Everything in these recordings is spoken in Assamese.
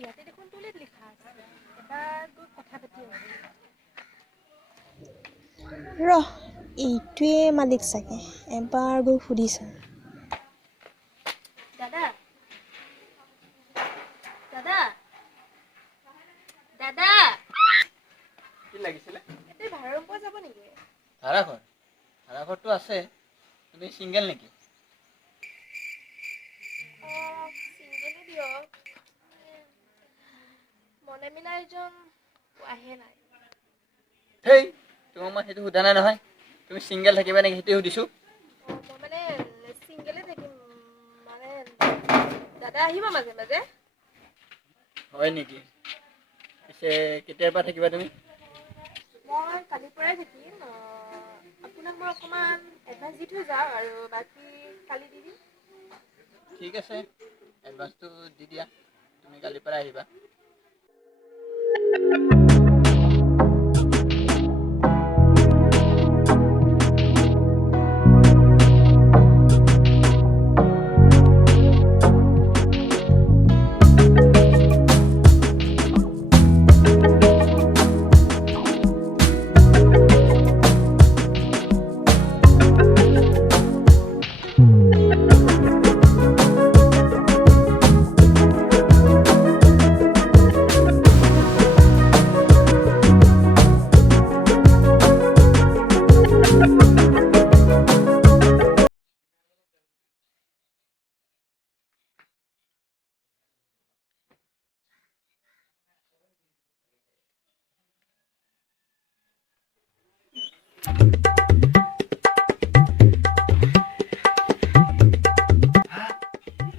ইয়াতে দেখোন টুলেট লিখা আছে এবাৰ গৈ কথা পাতি ৰহ এইটোৱে মালিক চাগে এবাৰ গৈ সুধিছোঁ দাদা দাদা দাদা কি লাগিছিলে ইয়াতে ভাড়া ৰুম পোৱা যাব নেকি ভাড়াঘৰটো আছে তুমি সিঙ্গেল নেকি চিংগেলে দিয়ক মনে মিলা এজন আহে নাই হেই তোমাক মই সেইটো সোধা নাই নহয় তুমি সিঙ্গেল থাকিবা নেকি সেইটো সুধিছোঁ মই মানে চিংগেলে থাকিম মানে দাদা আহিব মাজে মাজে হয় নেকি পিছে কেতিয়াৰ পৰা থাকিবা তুমি মই কালিৰ পৰাই থাকিম আপোনাক মই অকণমান এডভান্স দি থৈ যাওঁ আৰু বাকী কালি দি দিম ঠিক আছে এডভান্সটো দি দিয়া তুমি কালিৰ পৰা আহিবা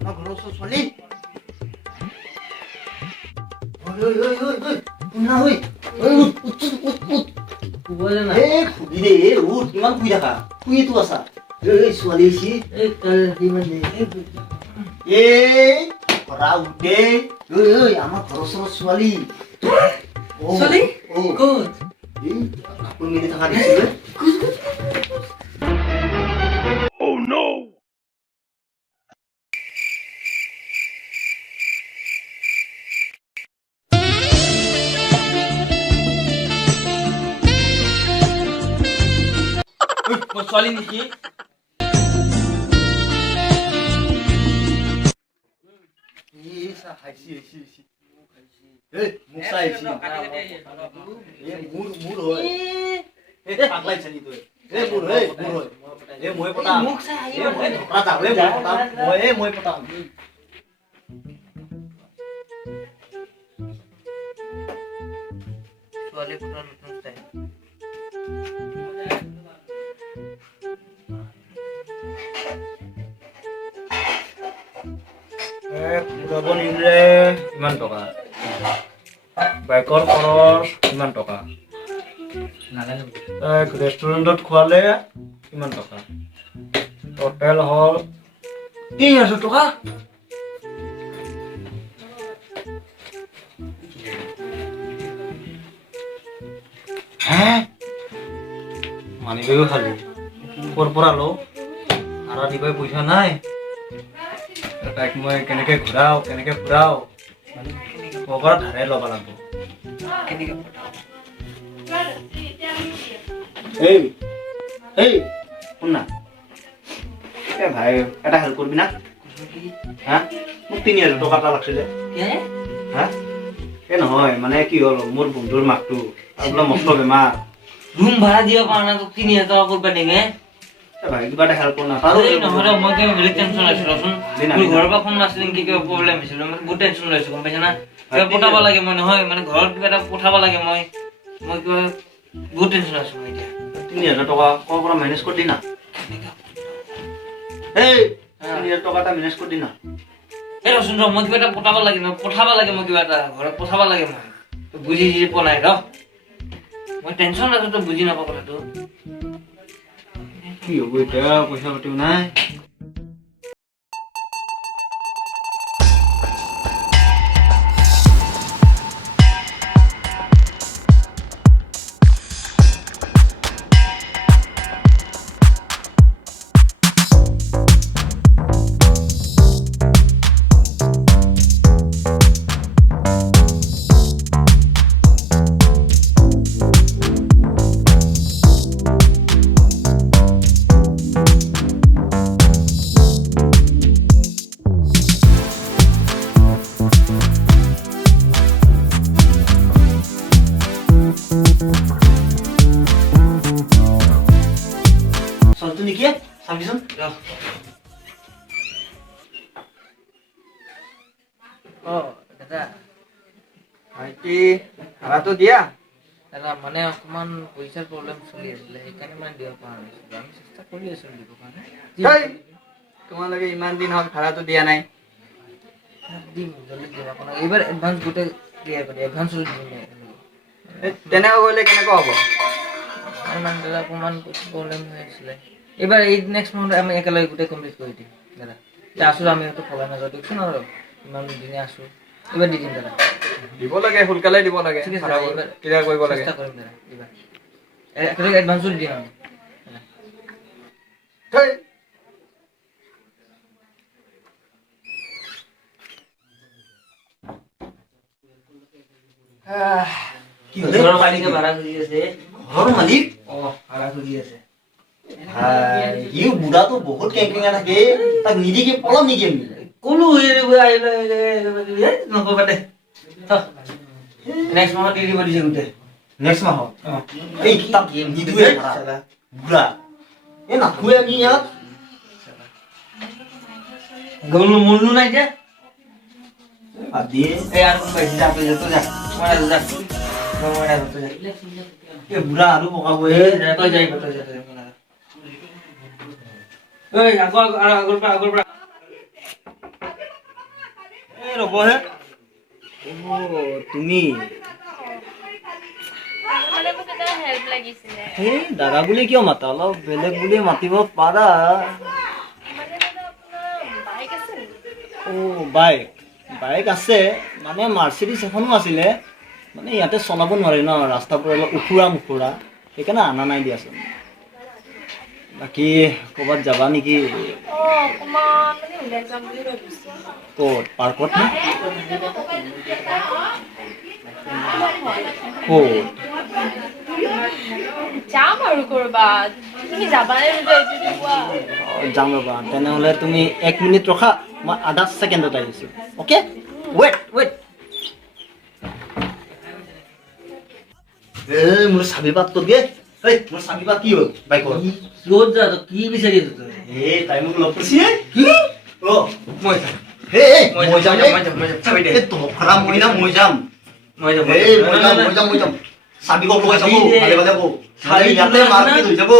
আমাৰ ঘৰৰ ওচৰ ছোৱালী শুনা ঐ খুবি দে উঠ কিমান শুই থাকা শুইতো আছা ছোৱালী উঠে আমাৰ ঘৰৰ ওচৰৰ ছোৱালী কাপোৰ মেলি থকা দেখিছিলে ছোৱালী নেকি ছোৱালী পুৰা নতুন ষ্টাইল ফুৰাব নিলে কিমান টকা বাইকৰ খৰচ কিমান টকা ৰেষ্টুৰেণ্টত খোৱালে কিমান টকা টোটেল হ'ল 3,000 টকা মানিবেগো খালি ক'ৰ পৰা লওঁ ভাড়া দিবই পইচা নাই তাইক মই কেনেকে ঘূৰাও কেনেকে ফুৰাও ক'ৰবাত ধাৰে ল'ব লাগিব শুন না ভাই এটা হেল্প করবি না হ্যাঁ মোক 3,000 টকা এটা লাগছিলে হ্যাঁ নহয় মানে কি হল মোৰ বন্ধুৰ মাকটো বোলে মস্ত বেমাৰ रूम भाड़ा दिया पाना तो 3,000 टका कर पड़ेंगे ভাই কিবা এটা হেল্প কৰ না পাৰো নহলে মই কে বেলে টেনশন আছে ৰচোন মোৰ ঘৰৰ পৰা ফোন নাছিল কি কিবা প্ৰব্লেম হৈছিল মই বহুত টেনশন লৈছো গম পাইছা না কিবা পঠাব লাগে মই নহয় মানে ঘৰত কিবা এটা পঠাব লাগে মই কিবা বহুত টেনশন আছে মই এতিয়া 3,000 টকা কৰ পৰা মেনেজ কৰি দি না 3,000 টকা এটা মেনেজ কৰি দি না এই ৰচোন মই কিবা এটা পঠাব লাগে মই কিবা এটা ঘৰত পঠাব লাগে মই বুজি পোৱা নাই মই টেনশন আছে তো বুজি নাপাওঁ কথাটো কি হ'ব এতিয়া পইচা পাতিও নাই দাদা ভাইটি ভাড়াটো দিয়া দাদা মানে অকণমান পইচাৰ প্ৰব্লেম চলি আছিলে সেইকাৰণে মানে দিব পৰা নাছিলোঁ আমি চেষ্টা কৰি আছোঁ দিবৰ কাৰণে হেই, তোমালোকে ইমান দিন হ'ল ভাড়াটো দিয়া নাই দিম জলদি দিম আপোনাক এইবাৰ এডভান্স গোটেই ক্লিয়াৰ কৰি এডভান্সো দিম তেনেকৈ কৰিলে কেনেকুৱা হ'ব মানে দাদা অকণমান পইচা প্ৰব্লেম হৈ আছিলে এইবাৰ এই নেক্সট মাহত আমি একেলগে গোটেই কমপ্লিট কৰি দিম দাদা এতিয়া আছোঁ আমি সেইটো ভবা নাযাওঁ দিয়কচোন আৰু ইমান দিনে আছোঁ এইবাৰ দি দিম দাদা দিব লাগে সোনকালে দিব লাগে ঠিক আছে ভাড়াবোৰ এইবাৰ ক্লিয়াৰ কৰিব লাগে চেষ্টা কৰিম দাদা এইবাৰ একেলগে এডভান্সো দি দিম আমি হেই, কি হ'লে ঘৰৰ মালিকে ভাড়া খুজি আছে ঘৰৰ মালিক ভাড়া খুজি আছে ই বুঢ়াটো বহুত কেংকেঙা থাকে তাক নিদিকে পলম নেকি আমি ক'লো আহিলে নকবা দে নেক্সট মাহত দি দিব দিছে গোটেই নেক্সট মাহত এই তাক নিদিওঁৱে ভাড়া বুঢ়া এই নাথোৱে আমি ইয়াত গ'লো মূল্য নাই এতিয়া বাদ দিয়ে এই আৰু কোনোবা আহিছে যা তই যা তই যা মই নাযাওঁ যা মই নাযাওঁ তই যা এই বুঢ়া আৰু পকাব এই যা তই যাই তই যা মই নাযাওঁ ঐ আগৰ পৰা এই ৰ'বহে তুমি মানে মোক এটা হেল্প লাগিছিলে এই দাদা বুলি কিয় মাতা অলপ বেলেগ বুলি মাতিব পাৰা মানে দাদা আপোনাৰ বাইক আছে নেকি বাইক আছে মানে মাৰ্চিডিজ এখনো আছিলে মানে ইয়াতে চলাব নোৱাৰি ন ৰাস্তাবোৰ অলপ উখুৰা মুখুৰা সেইকাৰণে অনা নাই দিয়াচোন বাকী ক'ৰবাত যাবা নেকি অকণমান মানে ওলাই যাম বুলি ভাবিছোঁ ক'ত পাৰ্কত নে ক'ত যাম আৰু ক'ৰবাত তুমি যাবানে নোযোৱা এইটো কোৱা যাম ৰ'বা তেনেহ'লে তুমি 1 মিনিট ৰখা মই আধা ছেকেণ্ডত আহিছোঁ অ'কে ৱেইট এই মোৰ চাবি পাতটো দিয়ে এই মোৰ চাবি পাত কি হ'ল বাইকৰ য'ত যা তই কি বিচাৰি আছ তই এই তাই মোক লগ কৰিছে কি অ মই যাম মই যাম চাবি দে এই তোফৰা মই যাম মই যাম এই মই যাম চাবি কক লগাই যাব ভালে ভালে কো চাবি ইয়াতে মাৰপিট হৈ যাব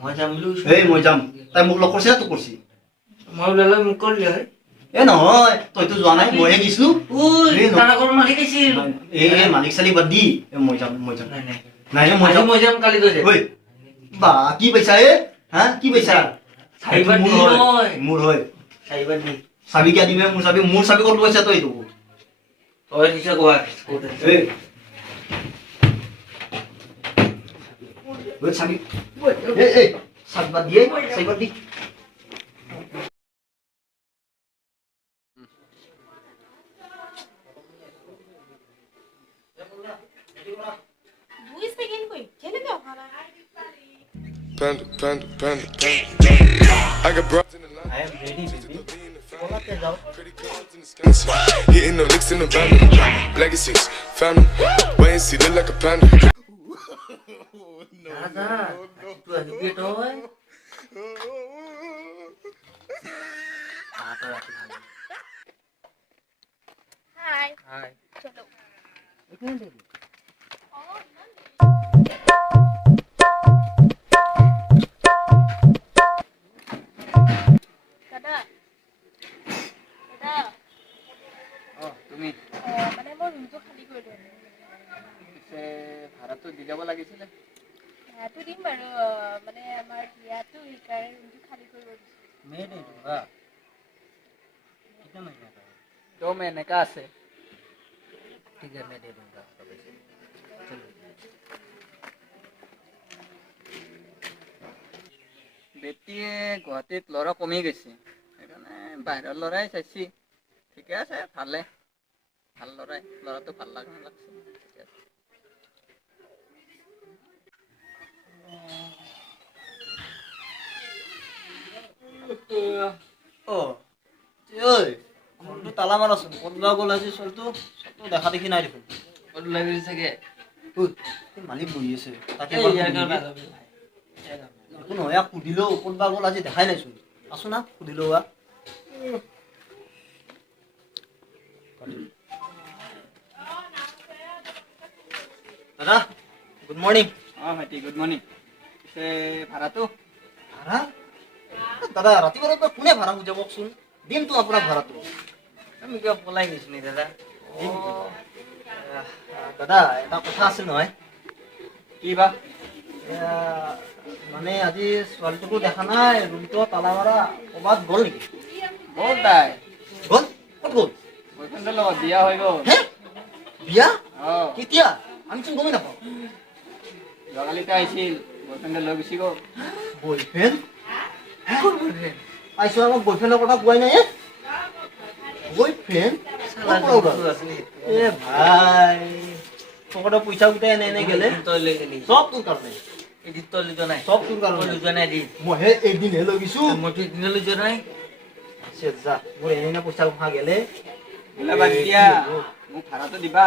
মই যাম বুলি এই মই যাম তাই মোক লগ কৰিছে তোক কৰিছে মই ওলালে মোক কৰিলে হয় এ নহয় তইতো যোৱা নাই মইহে গৈছিলো ঐ দাদা ঘৰৰ মালিক আহিছিল এই মালিক চালিক বাদ দি মই যাম নাই নাই নাই আজি মই যাম কালি তই যা ঐ বা কি পইচা হা কি পইচা চাৰিবাৰ দি নহয় মোৰ হয় চাৰিবাৰ দি চাবি কিয় দিমে মোৰ চাবি ক'ত পইচা তই এইটো তই দিছে কোৱা এই চাবি এই চাবি বাদ দিয়ে চাবি বাদ দি দুই ছেকেণ্ড কৈ কেনেকৈ অহা নাই Panda, panda, panda, panda. I got broads in the line. I am ready, baby. Kolate jao. Pretty cards in the sky. Hitting the licks in the band. Legacies, found them. Wait and see, look like a panda. দাদা তুই আহিবি তই হাই হাই চলো দাদা দাদা তুমি মানে মই ৰুমটো খালী কৰি দিওঁ পিছে ভাড়াটো দি যাব লাগিছিলে ভাড়াটো দিম বাৰু মানে আমাৰ বিয়াটো সেইকাৰণে ৰুমটো খালী কৰিব দিছোঁ মেয়ে দে বা কিतना महीना का কিয় এনেকা আছে ठीक है मैं दे दूंगा चलो বেটিয়ে গুৱাহাটীত ল'ৰা কমি গৈছে সেইকাৰণে বাহিৰৰ ল'ৰাই চাইছি ঠিকে আছে ভালে ভাল ল'ৰাটো ভাল লাগছে ঠিকে আছে ঐ ঘৰটো তালা মাৰাচোন ক'তবা গ'ল আজি চলটো দেখা দেখি নাই দেখোন और लगे सके মালিক বহি আছে তাকে यार कर ना একো নহয় সুধিলেও ক'তবা গ'ল আজি দেখাই নাইচোন আছো না সুধিলেও দাদা গুড মৰ্ণিং অঁ ভাইটি গুড মৰ্ণিং পিছে ভাড়াটো ভাড়া দাদা ৰাতিপুৱা কোনে ভাড়া বুজে কওকচোন দিমতো আপোনাৰ ভাড়াটো আমি কিবা পলাই গৈছো নি দাদা দাদা এটা কথা আছে নহয় কি বা মানে আজি ছোৱালীটোকো দেখা নাই ৰুমটো তালা মাৰা ক'ৰবাত গ'ল নেকি গ'ল তাই গ'ল ক'ত গ'ল বয়ফ্ৰেণ্ডৰ লগত বিয়া হৈ গ'ল হে বিয়া অঁ কেতিয়া আমিচোন গমেই নাপাওঁ যোৱাকালিতে আহিছিল বয়ফ্ৰেণ্ডে লৈ গুচি গ'ল বয়ফ্ৰেণ্ড পাইছো আমাক বয়ফ্ৰেণ্ডৰ কথা কোৱাই নাই বয়ফ্ৰেণ্ড এ ভাই পকেটৰ পইচা গোটাই এনে এনে গেলে তই লৈ গেলি চব তোৰ কাৰণে এদিন তই লৈ যোৱা নাই চব তোৰ তই কাৰণে লৈ যোৱা নাই এদিন মইহে একদিনহে লৈ গৈছো মইতো এদিন লৈ যোৱা নাই যা মোৰ এনে এনে পইচা উঠা গেলে বোলে বাদ দিয়া মোক ভাড়াটো দিবা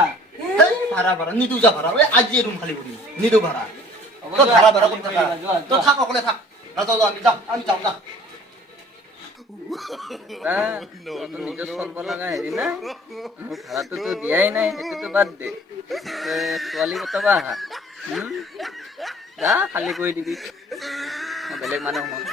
ভাড়া ভাড়া নিদো যা ভাড়া আজি ৰুম খালি কৰি নিদো ভাড়া হ'ব তই যোৱা, ভাড়া ভাড়া কালি কৰি কৰি দিবা, যোৱা, তই যোৱা। থাক অকলে থাক নাযাওঁ আমি যাওঁ যা তহঁতৰ নিজৰ চলিব লগা হেৰি নাই মোক ভাড়াটোতো দিয়াই নাই সেইটোতো বাদ দে ছোৱালী কটাবা আহা যা খালী কৰি দিবি বেলেগ মানুহ মই